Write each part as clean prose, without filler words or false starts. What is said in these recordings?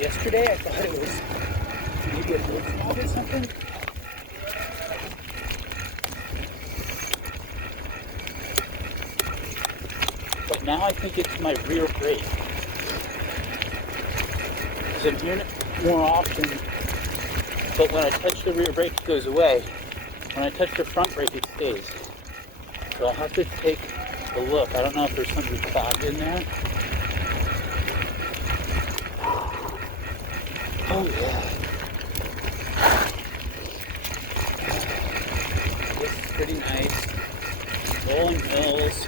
Yesterday I thought it was maybe a bullfrog or something. But now I think it's my rear brake. Because I'm hearing it more often. But when I touch the rear brake, it goes away. When I touch the front brake, it stays. So I'll have to take a look. I don't know if there's something clogged in there. Oh yeah. This is pretty nice. Rolling hills.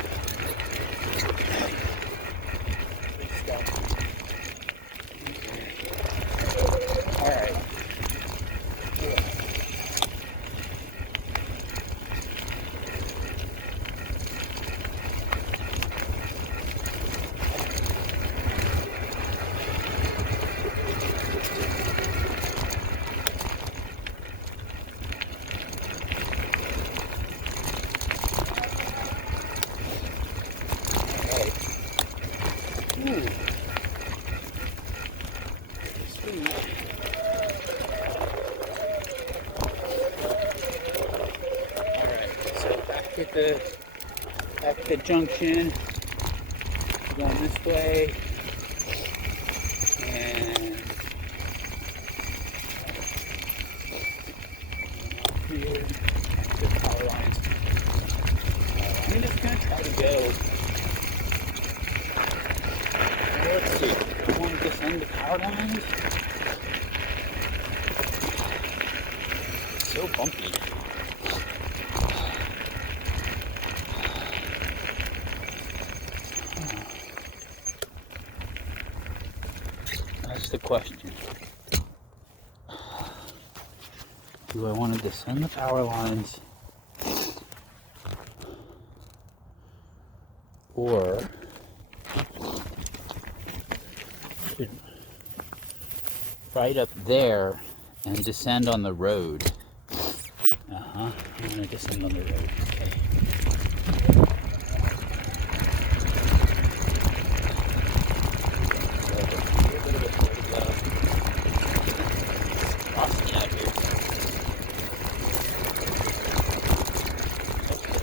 Good stuff. Alright. Ooh. Sweet. Alright, so back at the junction, going this way, and up here, the power lines. I'm just gonna try to go. Let's see. I want to descend the power lines. It's so bumpy. That's the question. Do I want to descend the power lines, or should right up there and descend on the road? I'm gonna descend on the road. Okay.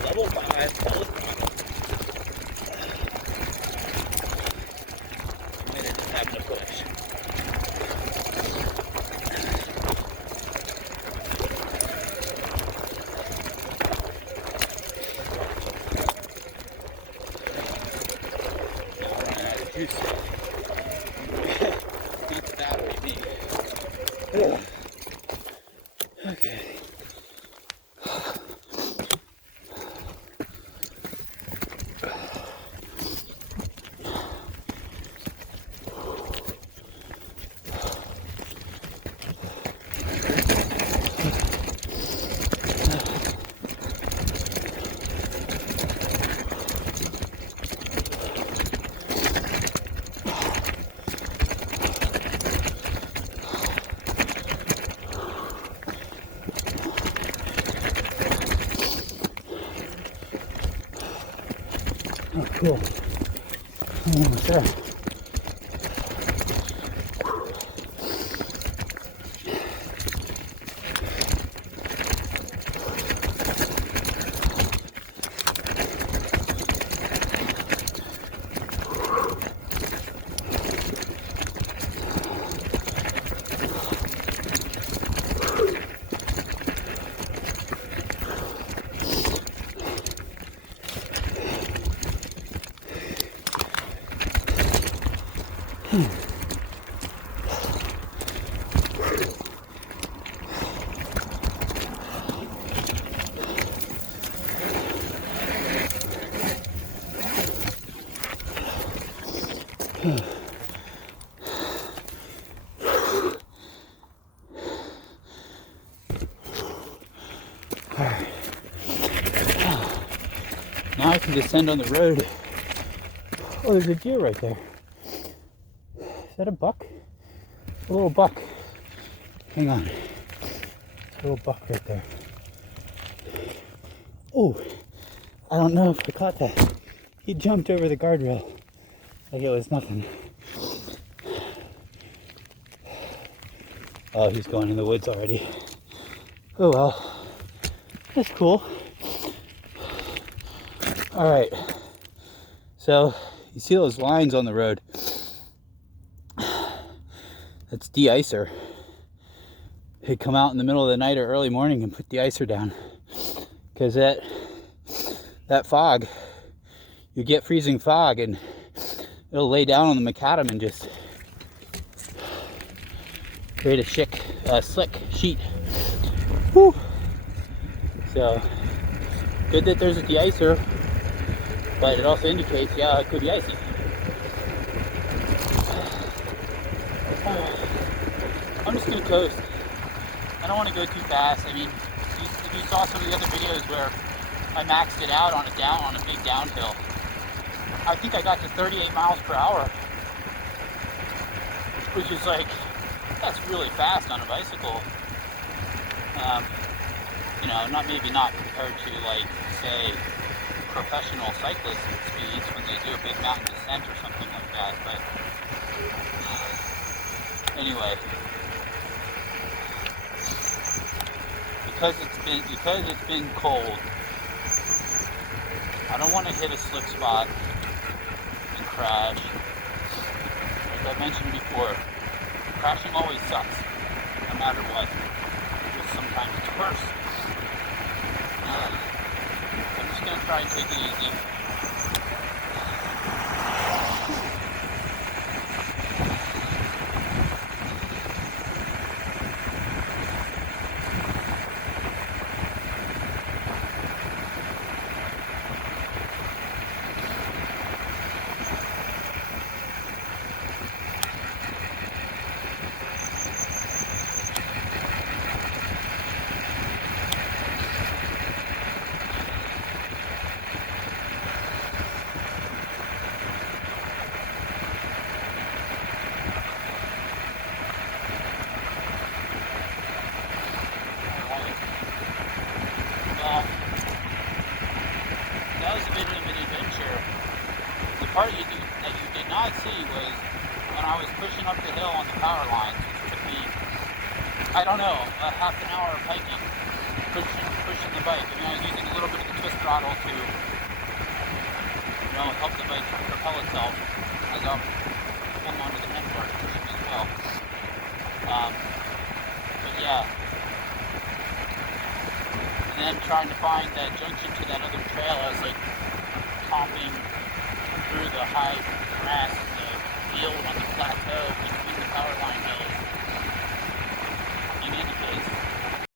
Level 5 telephone. Minute just having a push. Juice. Beats that with me. Okay. Oh, cool. Almost there. Alright. Now I can descend on the road. Oh, there's a deer right there. Is that a buck? A little buck. Hang on. It's a little buck right there. Oh, I don't know if I caught that. He jumped over the guardrail like it was nothing. Oh, he's going in the woods already. Oh well, that's cool. All right, so you see those lines on the road? That's de-icer. He'd come out in the middle of the night or early morning and put de-icer down, because that fog, you get freezing fog and it'll lay down on the macadam and just create a slick sheet. Whew. So good that there's a de-icer, but it also indicates, yeah, it could be icy. I'm just gonna coast. I don't want to go too fast. I mean, if you saw some of the other videos where I maxed it out on a big downhill, I think I got to 38 miles per hour, which is like, that's really fast on a bicycle. You know, not compared to, like, say, professional cyclist speeds when they do a big mountain descent or something like that. But anyway, because it's been cold, I don't want to hit a slick spot and crash. Like I mentioned before, crashing always sucks, no matter what. Just sometimes it's worse. I'm just gonna try and take it easy. That was a bit of an adventure. The part that you did not see was when I was pushing up the hill on the power lines, which took me, I don't know, a half an hour of hiking, pushing the bike. I mean, I was using a little bit of the twist throttle to, help the bike propel itself as I'm holding onto the handlebar to push it as well. But yeah. And then trying to find that junction to that other trail, I was like,